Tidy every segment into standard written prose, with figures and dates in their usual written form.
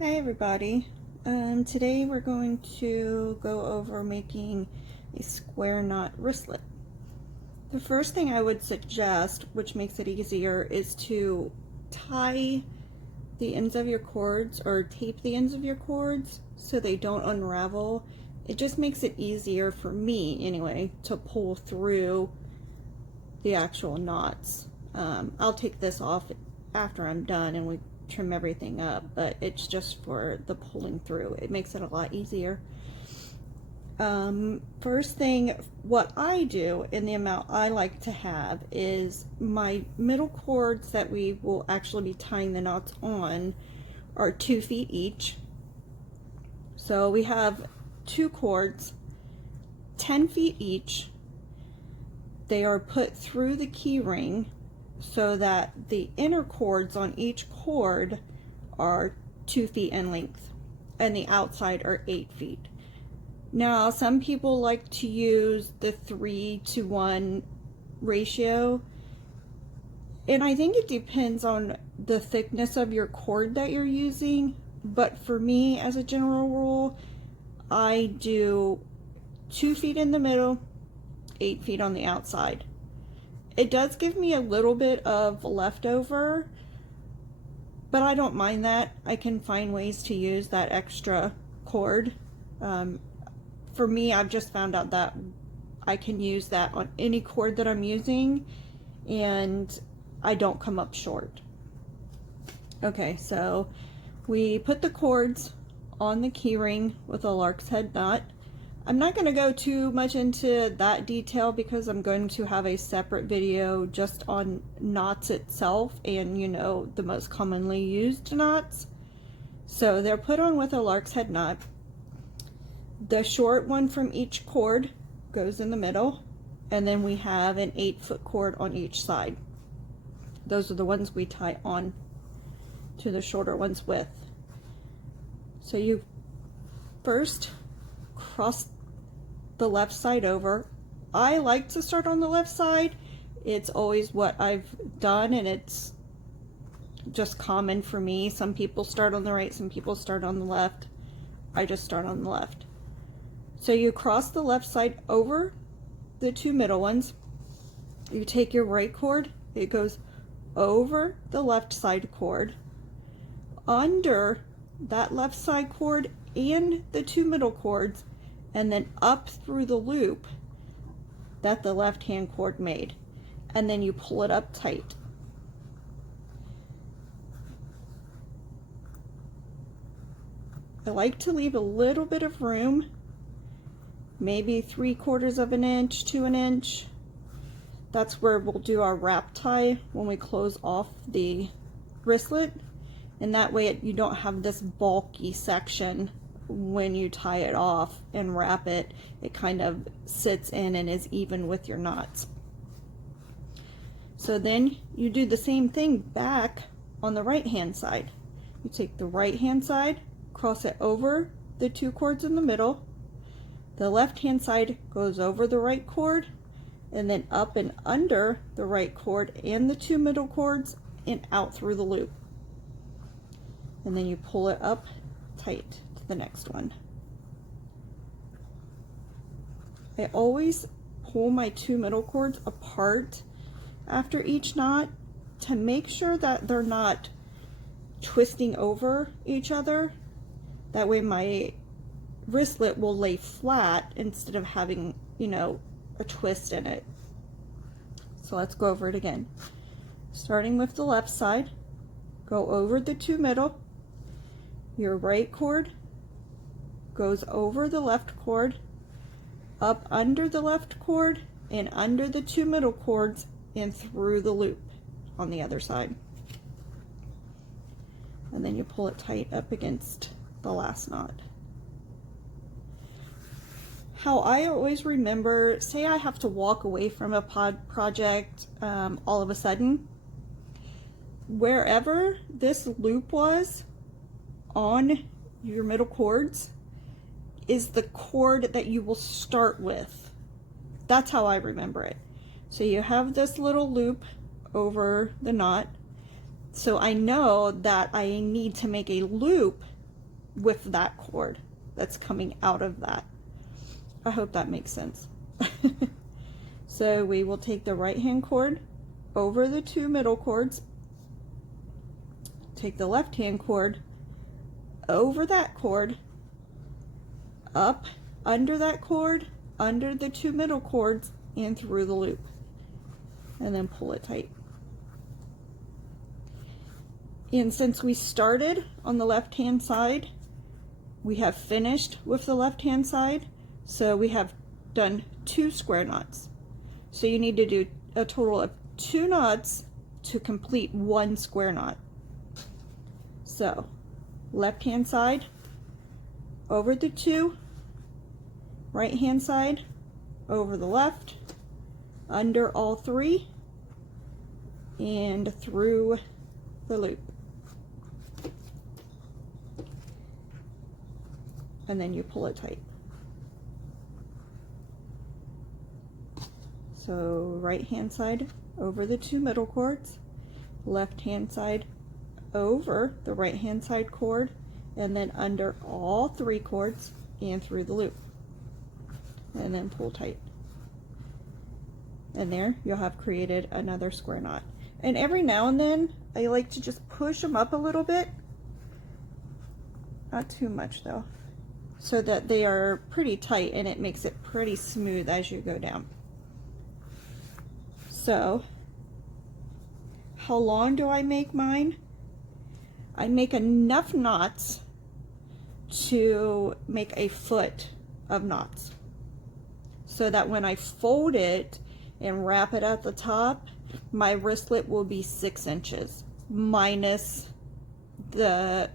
Hi everybody. Today we're going to go over making a square knot wristlet. The first thing I would suggest, which makes it easier, is to tie the ends of your cords or tape the ends of your cords so they don't unravel. It just makes it easier for me anyway to pull through the actual knots. I'll take this off after I'm done and we trim everything up, but it's just for the pulling through. It makes it a lot easier. First thing, what I do in the amount I like to have is my middle cords that we will actually be tying the knots on are 2 feet each. So we have 2 cords, 10 feet each. They are put through the key ring so that the inner cords on each cord are 2 feet in length and the outside are 8 feet. Now, some people like to use the 3-to-1 ratio, and I think it depends on the thickness of your cord that you're using, but for me, as a general rule, I do 2 feet in the middle, 8 feet on the outside. It does give me a little bit of leftover, but I don't mind that. I can find ways to use that extra cord. For me, I've just found out that I can use that on any cord that I'm using and I don't come up short. Okay, so we put the cords on the key ring with a lark's head knot. I'm not going to go too much into that detail because I'm going to have a separate video just on knots itself and, you know, the most commonly used knots. So they're put on with a lark's head knot. The short one from each cord goes in the middle, and then we have an 8-foot cord on each side. Those are the ones we tie on to the shorter ones with. So you first cross the left side over. I like to start on the left side. It's always what I've done, and it's just common for me. Some people start on the right, some people start on the left. I just start on the left. So you cross the left side over the 2 middle ones. You take your right cord, it goes over the left side cord, under that left side cord and the 2 middle cords, and then up through the loop that the left hand cord made, and then you pull it up tight. I like to leave a little bit of room, maybe 3/4 of an inch to an inch. That's where we'll do our wrap tie when we close off the wristlet, and that way you don't have this bulky section when you tie it off and wrap it. It kind of sits in and is even with your knots. So then you do the same thing back on the right hand side. You take the right hand side, cross it over the 2 cords in the middle. The left hand side goes over the right cord and then up and under the right cord and the 2 middle cords and out through the loop. And then you pull it up tight to the next one. I always pull my 2 middle cords apart after each knot to make sure that they're not twisting over each other. That way my wristlet will lay flat instead of having, you know, a twist in it. So let's go over it again. Starting with the left side, go over the 2 middle. Your right cord goes over the left cord, up under the left cord, and under the 2 middle cords, and through the loop on the other side. And then you pull it tight up against the last knot. How I always remember, say I have to walk away from a project all of a sudden, wherever this loop was on your middle cords is the cord that you will start with. That's how I remember it. So you have this little loop over the knot. So I know that I need to make a loop with that cord that's coming out of that. I hope that makes sense. So we will take the right hand cord over the 2 middle cords, take the left hand cord over that cord, up under that cord, under the 2 middle cords, and through the loop, and then pull it tight. And since we started on the left hand side, we have finished with the left hand side, so we have done 2 square knots. So you need to do a total of 2 knots to complete 1 square knot. So left hand side over the 2, right hand side over the left, under all 3, and through the loop. And then you pull it tight. So right hand side over the 2 middle cords, left hand side over the right hand side cord, and then under all 3 cords and through the loop, and then pull tight. And there you'll have created another square knot. And every now and then I like to just push them up a little bit, not too much though, so that they are pretty tight and it makes it pretty smooth as you go down. So how long do I make mine? I make enough knots to make a foot of knots, so that when I fold it and wrap it at the top, my wristlet will be 6 inches minus the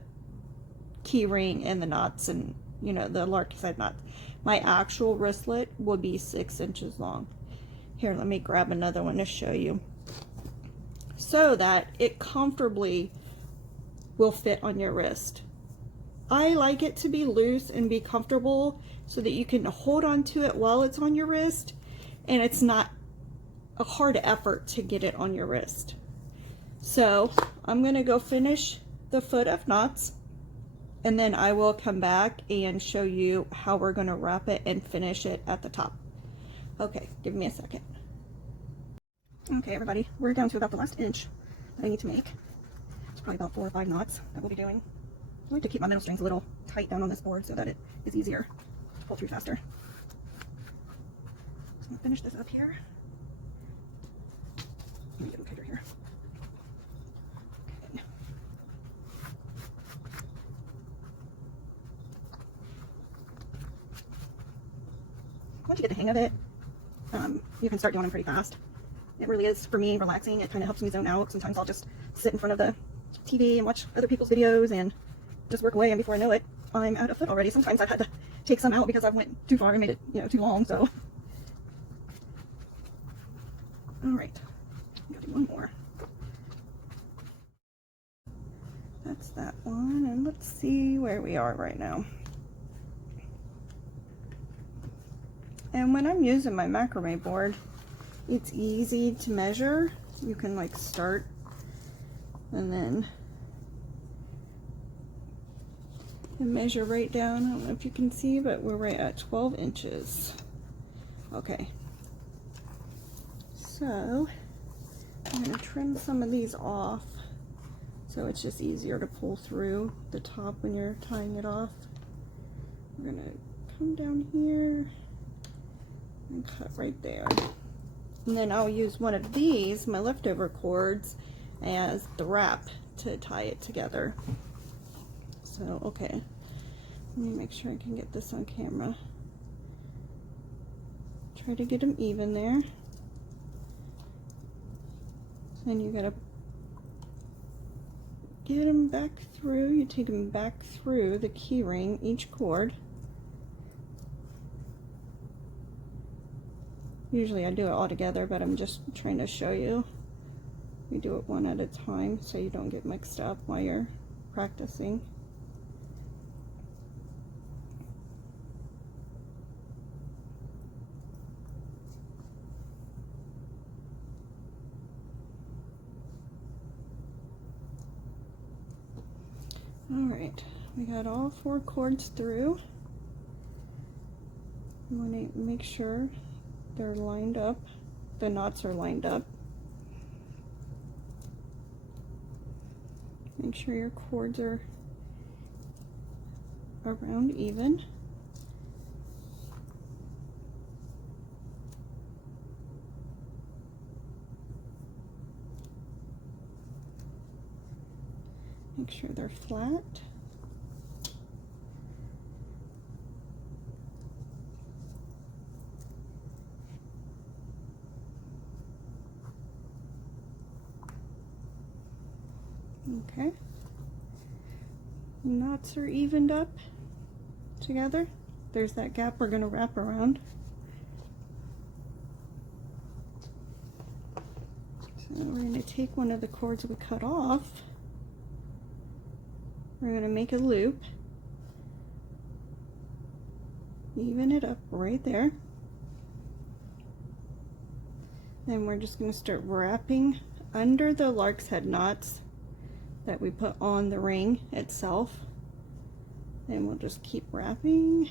key ring and the knots and, you know, the larky side knots. My actual wristlet will be 6 inches long. Here, let me grab another one to show you, so that it comfortably will fit on your wrist. I like it to be loose and be comfortable so that you can hold on to it while it's on your wrist, and it's not a hard effort to get it on your wrist. So I'm going to go finish the foot of knots, and then I will come back and show you how we're going to wrap it and finish it at the top. Okay, give me a second. Okay everybody, we're down to about the last inch that I need to make. It's probably about 4 or 5 knots that we'll be doing. I like to keep my middle strings a little tight down on this board so that it is easier to pull through faster. So I'm going to finish this up here. Let me get a picture here. Okay. Once you get the hang of it, you can start doing them pretty fast. It really is, for me, relaxing. It kind of helps me zone out. Sometimes I'll just sit in front of the TV and watch other people's videos and just work away, and before I know it, I'm out of foot already. Sometimes I've had to take some out because I went too far and made it, you know, too long, so. Alright, I'm gonna do one more. That's that one, and let's see where we are right now. And when I'm using my macrame board, it's easy to measure. You can like start and then measure right down. I don't know if you can see, but we're right at 12 inches. Okay. So I'm going to trim some of these off so it's just easier to pull through the top when you're tying it off. We're going to come down here and cut right there. And then I'll use one of these, my leftover cords, as the wrap to tie it together. So, okay. Let me make sure I can get this on camera. Try to get them even there. Then you gotta get them back through. You take them back through the key ring, each cord. Usually I do it all together, but I'm just trying to show you. You do it one at a time so you don't get mixed up while you're practicing. Alright, we got all 4 cords through. You want to make sure they're lined up, the knots are lined up. Make sure your cords are around even. Make sure they're flat. Okay. Knots are evened up together. There's that gap we're going to wrap around. So we're going to take one of the cords we cut off. We're going to make a loop, even it up right there, and we're just going to start wrapping under the lark's head knots that we put on the ring itself, and we'll just keep wrapping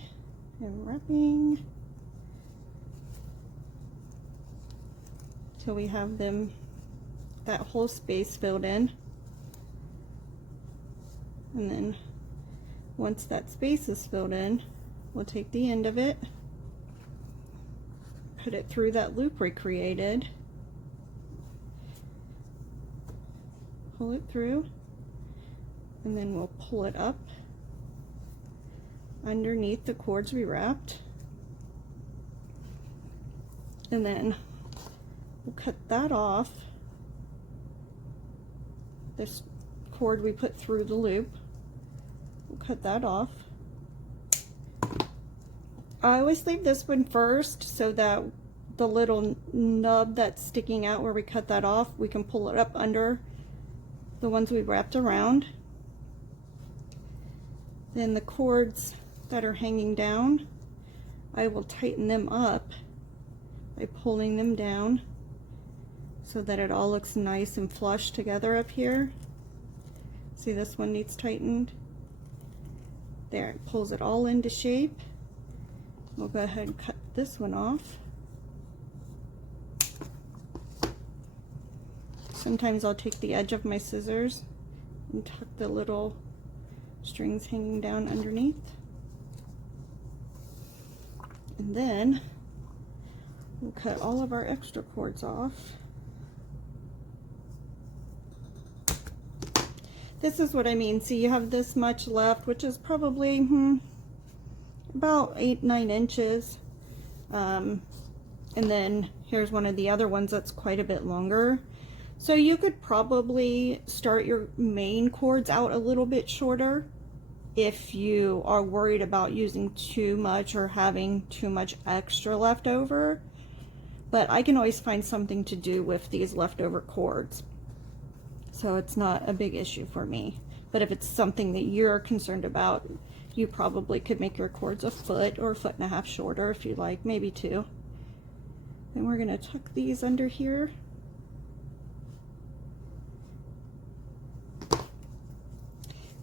and wrapping till we have them, that whole space filled in. And then once that space is filled in, we'll take the end of it, put it through that loop we created, pull it through, and then we'll pull it up underneath the cords we wrapped, and then we'll cut that off, this cord we put through the loop. We'll cut that off. I always leave this one first so that the little nub that's sticking out where we cut that off, we can pull it up under the ones we wrapped around. Then the cords that are hanging down, I will tighten them up by pulling them down so that it all looks nice and flush together up here. See, this one needs tightened. There, it pulls it all into shape. We'll go ahead and cut this one off. Sometimes I'll take the edge of my scissors and tuck the little strings hanging down underneath. And then we'll cut all of our extra cords off. This is what I mean. See, you have this much left, which is probably about 8-9 inches. And then here's one of the other ones that's quite a bit longer. So you could probably start your main cords out a little bit shorter if you are worried about using too much or having too much extra left over. But I can always find something to do with these leftover cords. So it's not a big issue for me. But if it's something that you're concerned about, you probably could make your cords 1 foot or 1.5 feet shorter if you like, maybe 2. Then we're going to tuck these under here.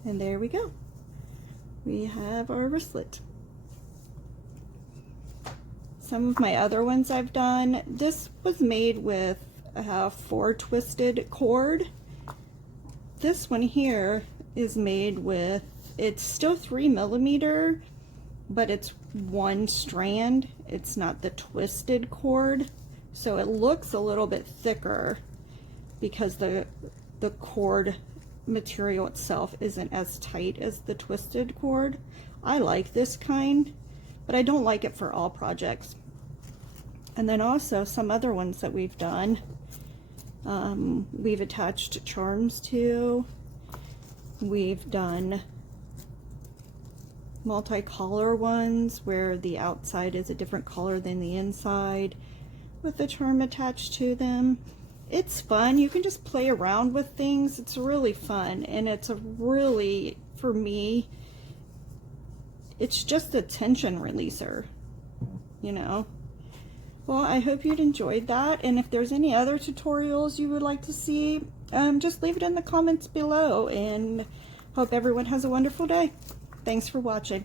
And there we go. We have our wristlet. Some of my other ones I've done, this was made with a 4 twisted cord. This one here is made with, it's still 3mm, but it's 1 strand. It's not the twisted cord, so it looks a little bit thicker because the cord material itself isn't as tight as the twisted cord. I like this kind, but I don't like it for all projects. And then also some other ones that we've done, we've attached charms to. We've done multi-color ones where the outside is a different color than the inside with the charm attached to them. It's fun. You can just play around with things. It's really fun, and it's a really, for me, it's just a tension releaser, you know. Well, I hope you'd enjoyed that, and if there's any other tutorials you would like to see, just leave it in the comments below, and Hope everyone has a wonderful day. Thanks for watching.